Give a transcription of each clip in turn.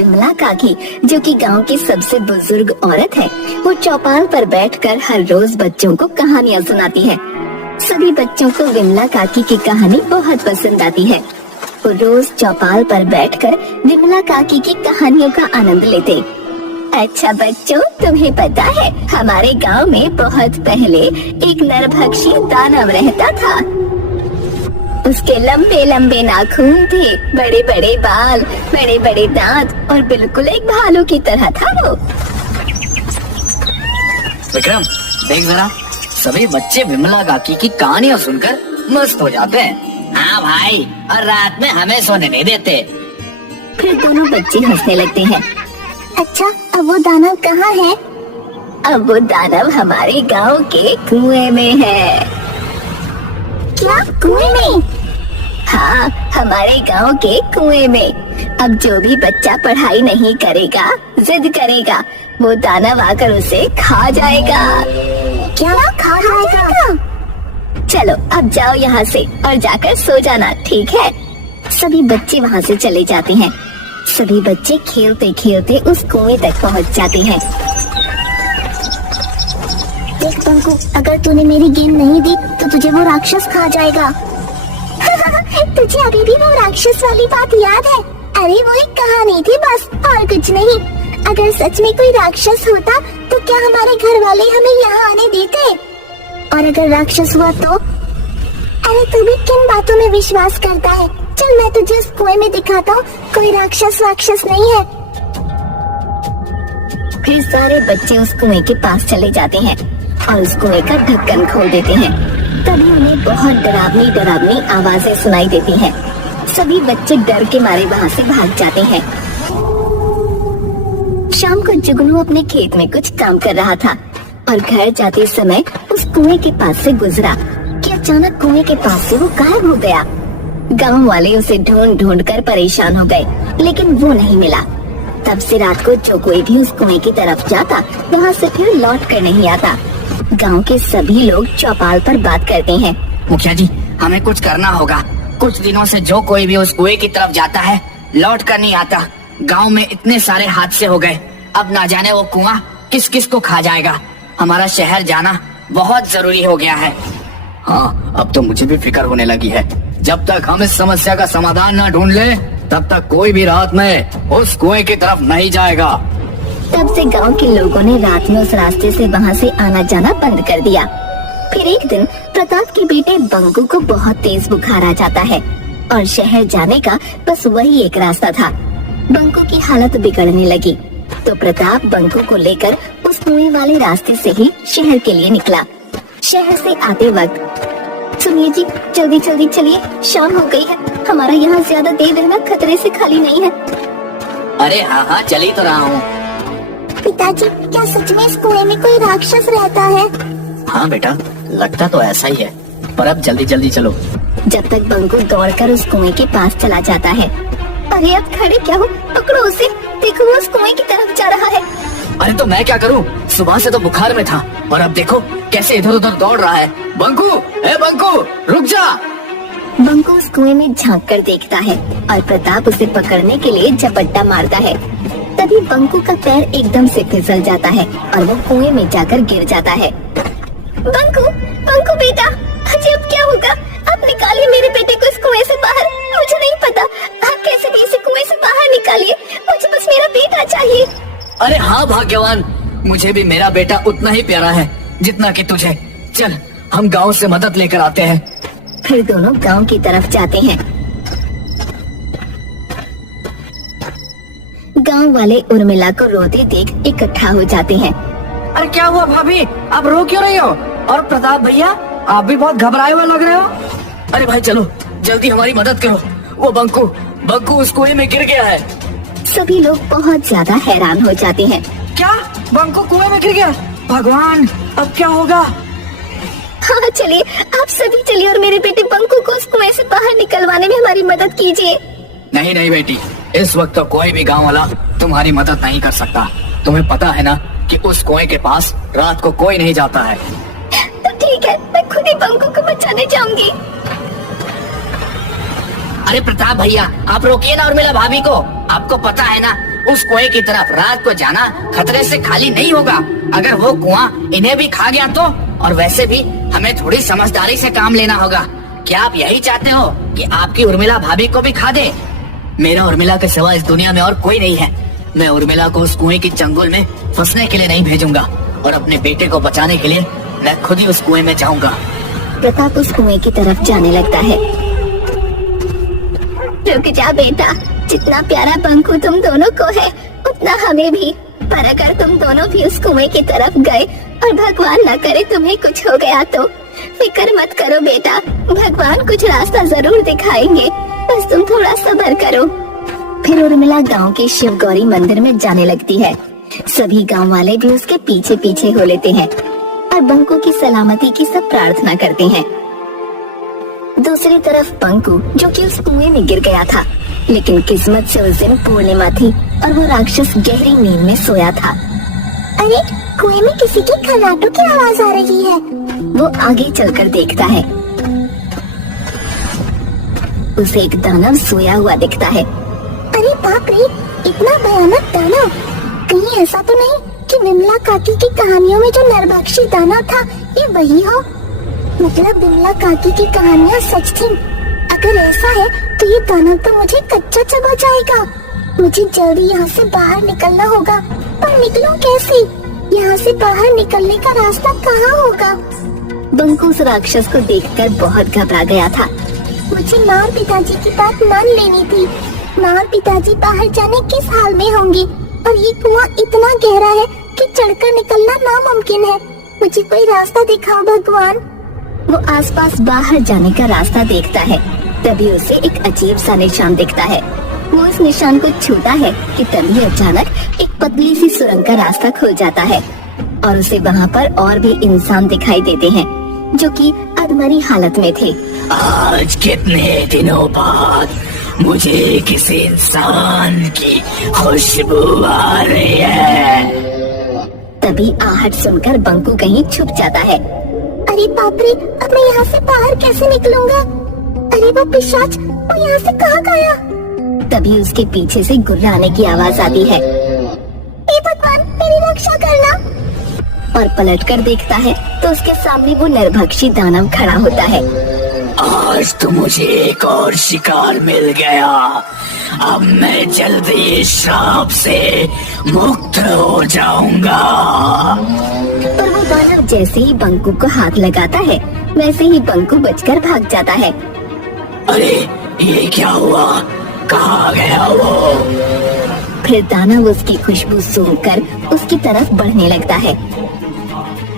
विमला काकी, जो कि गांव की सबसे बुजुर्ग औरत है, वो चौपाल पर बैठकर हर रोज बच्चों को कहानियाँ सुनाती है। सभी बच्चों को विमला काकी की कहानी बहुत पसंद आती है। वो रोज चौपाल पर बैठकर विमला काकी की कहानियों का आनंद लेते। अच्छा बच्चों, तुम्हें पता है हमारे गांव में बहुत पहले एक नरभक्षी दानव रहता था। उसके लंबे लंबे नाखून थे, बड़े बड़े बाल, बड़े बड़े दांत और बिल्कुल एक भालू की तरह था वो। विक्रम, देख जरा, सभी बच्चे विमला काकी की कहानियाँ सुनकर मस्त हो जाते हैं। हाँ भाई, और रात में हमें सोने नहीं देते। फिर दोनों बच्चे हंसने लगते हैं। अच्छा, अब वो दानव कहाँ है? अब वो दानव हमारे गांव के कुएं में है। क्या कुएं में? हाँ, हमारे गांव के कुएं में। अब जो भी बच्चा पढ़ाई नहीं करेगा, जिद करेगा, वो दानव आकर उसे खा जाएगा। क्या खा जाएगा? चलो अब जाओ यहाँ से और जाकर सो जाना, ठीक है? सभी बच्चे वहाँ से चले जाते हैं। सभी बच्चे खेलते खेलते उस कुएं तक पहुँच जाते हैं। देख बंकू, अगर तूने मेरी गेंद नहीं दी तो तुझे वो राक्षस खा जाएगा। तुझे अभी भी वो राक्षस वाली बात याद है? अरे वो एक कहानी थी बस, और कुछ नहीं। अगर सच में कोई राक्षस होता तो क्या हमारे घर वाले हमें यहाँ आने देते? और अगर राक्षस हुआ तो? अरे तू भी किन बातों में विश्वास करता है? चल मैं तुझे उस कुएं में दिखाता हूँ, कोई राक्षस नहीं है। फिर सारे बच्चे उस कुएं के पास चले जाते हैं और उस कुएं का ढक्कन खोल देते हैं। तभी उन्हें बहुत डरावनी डरावनी आवाजें सुनाई देती हैं। सभी बच्चे डर के मारे वहाँ से भाग जाते हैं। शाम को जुगनू अपने खेत में कुछ काम कर रहा था और घर जाते समय उस कुएं के पास से गुजरा कि अचानक कुएं के पास से वो गायब हो गया। गांव वाले उसे ढूंढ ढूंढ कर परेशान हो गए, लेकिन वो नहीं मिला। तब से रात को जो कोई भी उस कुएं की तरफ जाता, वहाँ से फिर लौट कर नहीं आता। गांव के सभी लोग चौपाल पर बात करते हैं। मुखिया जी, हमें कुछ करना होगा। कुछ दिनों से जो कोई भी उस कुएं की तरफ जाता है, लौट कर नहीं आता। गांव में इतने सारे हादसे हो गए, अब ना जाने वो कुआं किस किस को खा जाएगा। हमारा शहर जाना बहुत जरूरी हो गया है। हाँ, अब तो मुझे भी फिक्र होने लगी है। जब तक हम इस समस्या का समाधान ना ढूंढ ले, तब तक कोई भी रात में उस कुएं की तरफ नहीं जाएगा। तब से गांव के लोगों ने रात में उस रास्ते से वहाँ से आना जाना बंद कर दिया। फिर एक दिन प्रताप के बेटे बंकू को बहुत तेज बुखार आ जाता है और शहर जाने का बस वही एक रास्ता था। बंकू की हालत बिगड़ने लगी तो प्रताप बंकू को लेकर उस कुएं वाले रास्ते से ही शहर के लिए निकला। शहर से आते वक्त, सुनिए जी, जल्दी जल्दी चलिए, शाम हो गई है। हमारा यहाँ ज्यादा देर रहना खतरे से खाली नहीं है। अरे हाँ हाँ, चल ही तो रहा हूँ। पिताजी, क्या सच में इस कुएं में कोई राक्षस रहता है? हाँ बेटा, लगता तो ऐसा ही है, पर अब जल्दी जल्दी चलो। जब तक बंकू दौड़कर उस कुएं के पास चला जाता है। अरे अब खड़े क्या हो, पकड़ो उसे, देखो वो उस कुएं की तरफ जा रहा है। अरे तो मैं क्या करूँ, सुबह से तो बुखार में था और अब देखो कैसे इधर उधर दौड़ रहा है। बंकू, ए बंकू, रुक जा। बंकू उस कुएं में झांक कर देखता है और प्रताप उसे पकड़ने के लिए झपट्टा मारता है। तभी बंकू का पैर एकदम से फिसल जाता है और वो कुएं में जाकर गिर जाता है। बंकू, बंकू बेटा, अजी अब क्या होगा? आप निकालिए मेरे बेटे को इस कुएं से बाहर। मुझे नहीं पता, आप कैसे भी इसे कुएं से बाहर निकालिए, मुझे बस मेरा बेटा चाहिए। अरे हाँ भाग्यवान, मुझे भी मेरा बेटा उतना ही प्यारा है जितना कि तुझे। चल, हम गांव से मदद लेकर आते हैं। फिर दोनों गांव की तरफ जाते हैं। गांव वाले उर्मिला को रोते देख इकट्ठा हो जाते हैं। अरे क्या हुआ भाभी, आप रो क्यों रही हो? और प्रताप भैया, आप भी बहुत घबराए हुए लग रहे हो। अरे भाई चलो, जल्दी हमारी मदद करो। वो बंकू उस कुएं में गिर गया है। सभी लोग बहुत ज्यादा हैरान हो जाते हैं। क्या, बंकू कुएं में गिर गया? भगवान, अब क्या होगा? हाँ चलिए, आप सभी चलिए और मेरे बेटे बंकू को उस कुएं से बाहर निकलवाने में हमारी मदद कीजिए। नहीं नहीं बेटी, इस वक्त तो कोई भी गांव वाला तुम्हारी मदद नहीं कर सकता। तुम्हें पता है ना कि उस कुएं के पास रात को कोई नहीं जाता है। तो ठीक है, मैं खुद ही बंकू को बचाने जाऊंगी। अरे प्रताप भैया, आप रोकिए ना उर्मिला भाभी को। आपको पता है ना, उस कुएं की तरफ रात को जाना खतरे से खाली नहीं होगा। अगर वो कुआं इन्हें भी खा गया तो? और वैसे भी हमें थोड़ी समझदारी से काम लेना होगा। क्या आप यही चाहते हो कि आपकी उर्मिला भाभी को भी खा दे? मेरा उर्मिला के सिवा इस दुनिया में और कोई नहीं है। मैं उर्मिला को उस कुएं की चंगुल में फंसने के लिए नहीं भेजूंगा और अपने बेटे को बचाने के लिए मैं खुद ही उस कुएं में जाऊंगा। प्रताप उस कुएं की तरफ जाने लगता है। रुक जा बेटा, जितना प्यारा पंखु तुम दोनों को है उतना हमें भी। पर अगर तुम दोनों भी उस कुएं की तरफ गए और भगवान न करे तुम्हें कुछ हो गया तो फिक्र मत करो बेटा, भगवान कुछ रास्ता जरूर दिखाएंगे, बस तुम थोड़ा सब्र करो। फिर उर्मिला गांव के शिव गौरी मंदिर में जाने लगती है। सभी गांव वाले भी उसके पीछे पीछे हो लेते हैं और बंकू की सलामती की सब प्रार्थना करते हैं। दूसरी तरफ बंकू, जो कि उस कुएं में गिर गया था, लेकिन किस्मत से उस दिन पूर्णिमा थी और वो राक्षस गहरी नींद में सोया था। अरे कुएं में किसी के खर्राटों की आवाज आ रही है। वो आगे चलकर देखता है, उसे एक दानव सोया हुआ दिखता है। अरे बाप रे, इतना भयानक दानव! कहीं ऐसा तो नहीं कि विमला काकी की कहानियों में जो नरभक्षी दानव था ये वही हो? मतलब विमला काकी की कहानियाँ सच थी। अगर ऐसा है तो ये दानव तो मुझे कच्चा चबा जाएगा। मुझे जल्दी यहाँ से बाहर निकलना होगा, पर निकलूं कैसे? यहाँ से बाहर निकलने का रास्ता कहाँ होगा? बंकू उस राक्षस को देखकर बहुत घबरा गया था। मुझे माँ और पिताजी की बात मान लेनी थी। माँ और पिताजी बाहर जाने किस हाल में होंगे और ये कुआं इतना गहरा है कि चढ़कर निकलना नामुमकिन है। मुझे कोई रास्ता दिखाओ भगवान। वो आसपास बाहर जाने का रास्ता देखता है, तभी उसे एक अजीब सा निशान दिखता है। वो उस निशान को छूता है कि तभी अचानक एक पतली सी सुरंग का रास्ता खुल जाता है और उसे वहाँ पर और भी इंसान दिखाई देते हैं जो कि अधमरी हालत में थे। आज कितने दिनों बाद मुझे किसी इंसान की खुशबू आ रही है। तभी आहट सुनकर बंकू कहीं छुप जाता है। अरे बाप रे, अब मैं यहाँ से बाहर कैसे निकलूंगा? अरे वो पिशाच, वो यहाँ से कहाँ गया? तभी उसके पीछे से गुर्राने की आवाज आती है। हे भगवान, मेरी रक्षा करना! और पलटकर देखता है तो उसके सामने वो नरभक्षी दानव खड़ा होता है। आज तो मुझे एक और शिकार मिल गया। अब मैं जल्दी इस श्राप से मुक्त हो जाऊंगा। और वो दानव जैसे ही बंकू को हाथ लगाता है वैसे ही बंकू बचकर भाग जाता है। अरे ये क्या हुआ? कहाँ गया वो? फिर दानव उसकी खुशबू सूंघकर उसकी तरफ बढ़ने लगता है,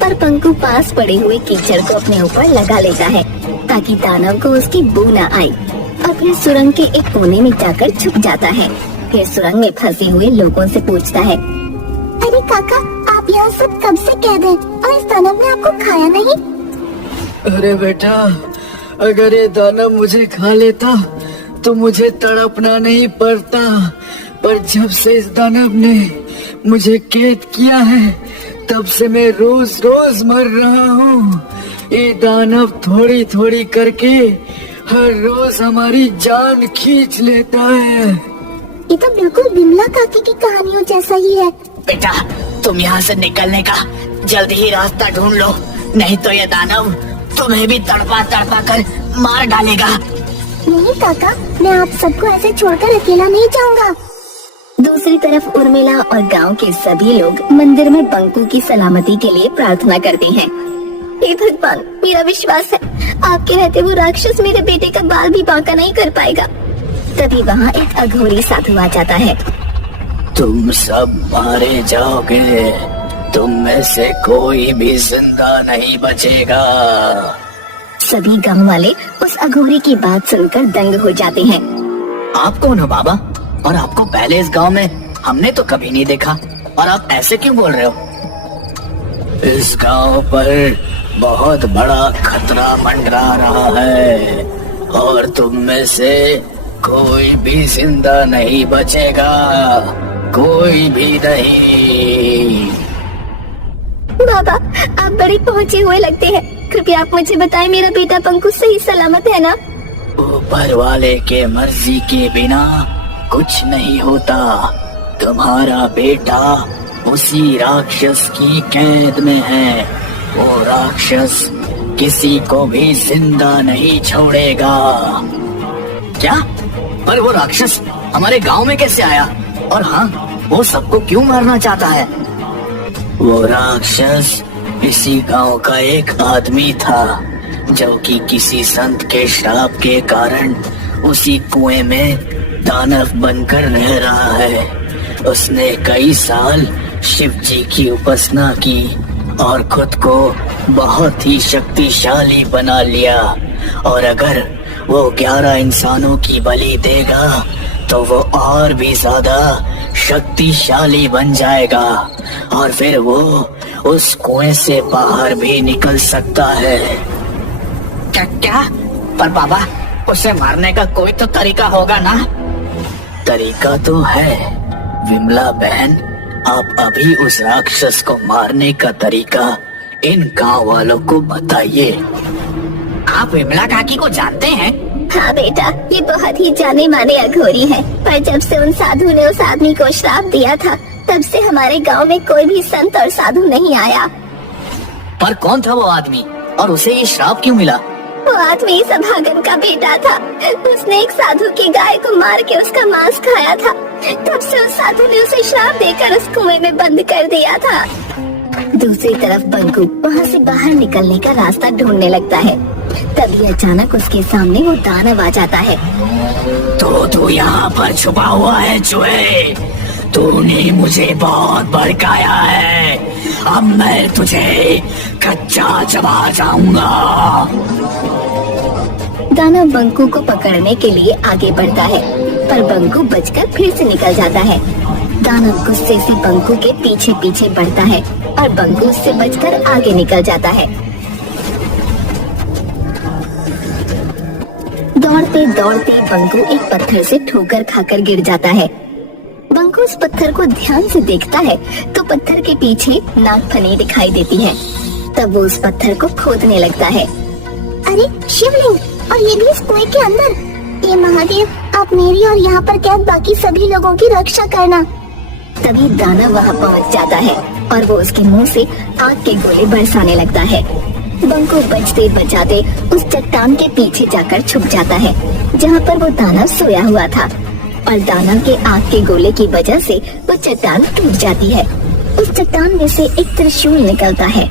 पर बंकू पास पड़े हुए कीचड़ को अपने ऊपर लगा लेता है ताकि दानव को उसकी बू न आए और फिर सुरंग के एक कोने में जाकर छुप जाता है। फिर सुरंग में फंसे हुए लोगों से पूछता है, अरे काका, आप यहाँ सब कब से कैद हैं और इस दानव ने आपको खाया नहीं? अरे बेटा, अगर ये दानव मुझे खा लेता तो मुझे तड़पना नहीं पड़ता, पर जब से इस दानव ने मुझे कैद किया है तब से मैं रोज रोज मर रहा हूँ। ये दानव थोड़ी थोड़ी करके हर रोज हमारी जान खींच लेता है। ये तो बिल्कुल विमला काकी की कहानियों जैसा ही है। बेटा, तुम यहाँ से निकलने का जल्दी ही रास्ता ढूंढ लो, नहीं तो ये दानव तुम्हें भी तड़पा तड़पा कर मार डालेगा। नहीं काका, मैं आप सबको ऐसे छोड़कर अकेला नहीं जाऊंगा। दूसरी तरफ उर्मिला और गांव के सभी लोग मंदिर में बंकू की सलामती के लिए प्रार्थना करते हैं। हे भगवान, मेरा विश्वास है आपके रहते वो राक्षस मेरे बेटे का बाल भी बांका नहीं कर पाएगा। तभी वहाँ एक अघोरी साधु आ जाता है। तुम सब मारे जाओगे, तुम में से कोई भी जिंदा नहीं बचेगा। सभी गांव वाले उस अघोरी की बात सुनकर दंग हो जाते हैं। आप कौन हो बाबा? और आपको पहले इस गांव में हमने तो कभी नहीं देखा, और आप ऐसे क्यों बोल रहे हो? इस गांव पर बहुत बड़ा खतरा मंडरा रहा है और तुम में से कोई भी जिंदा नहीं बचेगा, कोई भी नहीं। बाबा, आप बड़े पहुँचे हुए लगते हैं, कृपया आप मुझे बताएं मेरा बेटा पंकु सही सलामत है ना? ऊपर वाले के मर्जी के बिना कुछ नहीं होता। तुम्हारा बेटा उसी राक्षस की कैद में है। वो राक्षस किसी को भी जिंदा नहीं छोड़ेगा। क्या? पर वो राक्षस हमारे गांव में कैसे आया? और हाँ, वो सबको क्यों मारना चाहता है? वो राक्षस इसी गांव का एक आदमी था जो कि किसी संत के श्राप के कारण उसी कुएं में दानव बनकर रह रहा है। उसने कई साल शिव जी की उपासना की और खुद को बहुत ही शक्तिशाली बना लिया। और अगर वो 11 इंसानों की बलि देगा तो वो और भी ज्यादा शक्तिशाली बन जाएगा और फिर वो उस कुएं से बाहर भी निकल सकता है। क्या क्या? पर बाबा, उसे मारने का कोई तो तरीका होगा ना? तरीका तो है विमला बहन। आप अभी उस राक्षस को मारने का तरीका इन गांव वालों को बताइए। आप विमला काकी को जानते हैं? हाँ बेटा, ये बहुत ही जाने माने अघोरी है। पर जब से उन साधु ने उस आदमी को श्राप दिया था, तब से हमारे गांव में कोई भी संत और साधु नहीं आया। पर कौन था वो आदमी और उसे ये श्राप क्यों मिला? वो आदमी सभागन का बेटा था। उसने एक साधु की गाय को मार के उसका मांस खाया था। तब से उस साधु ने उसे श्राप देकर उस कुएं में बंद कर दिया था। दूसरी तरफ बंकू वहाँ से बाहर निकलने का रास्ता ढूंढने लगता है। तभी अचानक उसके सामने वो दानव आ जाता है। तो तू यहाँ पर छुपा हुआ है चूहे? तूने मुझे बहुत भड़काया है। अब मैं तुझे कच्चा चबा जाऊंगा। दानव बंकू को पकड़ने के लिए आगे बढ़ता है, पर बंकू बचकर फिर से निकल जाता है। दानव गुस्से से बंकू के पीछे पीछे बढ़ता है और बंकू उससे बचकर आगे निकल जाता है। दौड़ते दौड़ते बंकू एक पत्थर से ठोकर खाकर गिर जाता है। बंकू उस पत्थर को ध्यान से देखता है तो पत्थर के पीछे नागफनी दिखाई देती है। तब वो उस पत्थर को खोदने लगता है। अरे शिवलिंग, और ये भी इस कुएं के अंदर। ये महादेव, आप मेरी और यहाँ पर कैद बाकी सभी लोगों की रक्षा करना। तभी दानव वहाँ पहुँच जाता है और वो उसके मुंह से आग के गोले बरसाने लगता है। बंकू बचते बचाते उस चट्टान के पीछे जाकर छुप जाता है जहाँ पर वो दानव सोया हुआ था। और दानव के आग के गोले की वजह से वो चट्टान टूट जाती है। उस चट्टान में से एक त्रिशूल निकलता है।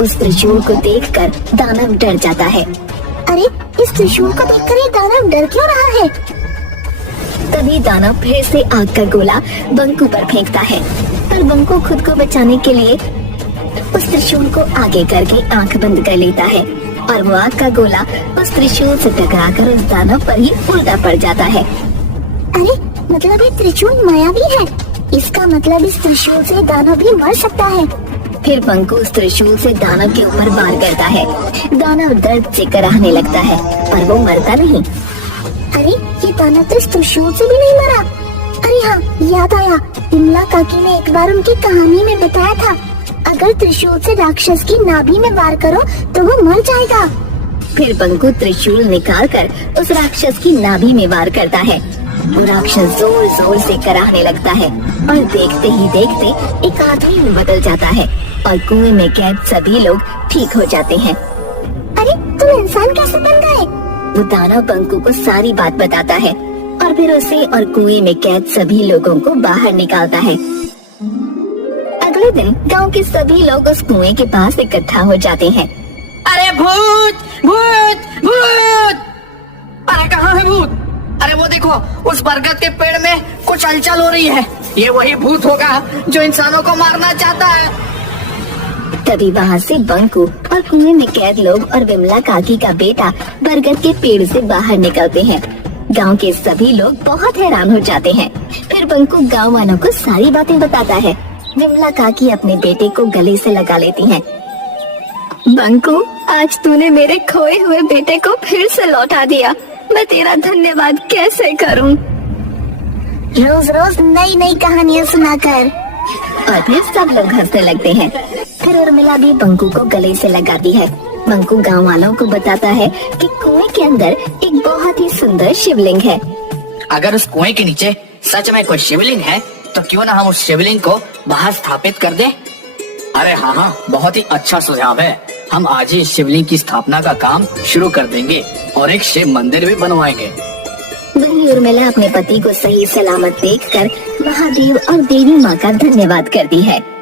उस त्रिशूल को देखकर दानव डर जाता है। अरे, इस त्रिशूल को देखकर ये दानव डर क्यों रहा है? तभी दानव फिर से आग का गोला बंकू पर फेंकता है, पर बंकू खुद को बचाने के लिए उस त्रिशूल को आगे करके आंख बंद कर लेता है और वो आग का गोला उस त्रिशूल से टकराकर उस दानव पर ही उल्टा पड़ जाता है। अरे, मतलब ये त्रिशूल मायावी है। इसका मतलब इस त्रिशूल से दानव भी मर सकता है। फिर बंकू उस त्रिशूल से दानव के ऊपर वार करता है। दानव दर्द से कराहने लगता है, पर वो मरता नहीं। अरे, ये दानव तो इस त्रिशूल से भी नहीं मरा। अरे हाँ, याद आया, विमला काकी ने एक बार उनकी कहानी में बताया था, अगर त्रिशूल से राक्षस की नाभि में वार करो तो वो मर जाएगा। फिर बंकू त्रिशूल निकालकर उस राक्षस की नाभि में वार करता है। वो राक्षस जोर जोर से कराहने लगता है और देखते ही देखते एक आदमी में बदल जाता है और कुएं में कैद सभी लोग ठीक हो जाते हैं। अरे, तुम इंसान कैसे बन गए? वो दानव बंकू को सारी बात बताता है और फिर उसे और कुएं में कैद सभी लोगों को बाहर निकालता है। अगले दिन गांव के सभी लोग उस कुएं के पास इकट्ठा हो जाते हैं। अरे भूत भूत भूत! अरे कहाँ है भूत? अरे वो देखो, उस बरगद के पेड़ में कुछ हलचल हो रही है। ये वही भूत होगा जो इंसानों को मारना चाहता है। तभी वहाँ से बंकू और कुएं में कैद लोग और विमला काकी का बेटा बरगद के पेड़ से बाहर निकलते हैं। गांव के सभी लोग बहुत हैरान हो जाते हैं। फिर बंकू गांव वालों को सारी बातें बताता है। विमला काकी अपने बेटे को गले से लगा लेती हैं। बंकू, आज तूने मेरे खोए हुए बेटे को फिर से लौटा दिया। मैं तेरा धन्यवाद कैसे करूं? रोज रोज नई नई कहानियां सुनाकर। और फिर सब लोग हंसने लगते हैं। फिर उर्मिला भी बंकू को गले से लगाती है। बंकू गांव वालों को बताता है कि कुएं के अंदर एक बहुत ही सुंदर शिवलिंग है। अगर उस कुएं के नीचे सच में कोई शिवलिंग है तो क्यों ना हम उस शिवलिंग को बाहर स्थापित कर दें? अरे हाँ हाँ, बहुत ही अच्छा सुझाव है। हम आज ही शिवलिंग की स्थापना का काम शुरू कर देंगे और एक शिव मंदिर भी बनवाएंगे। वही उर्मिला अपने पति को सही सलामत देखकर महादेव और देवी माँ का धन्यवाद करती है।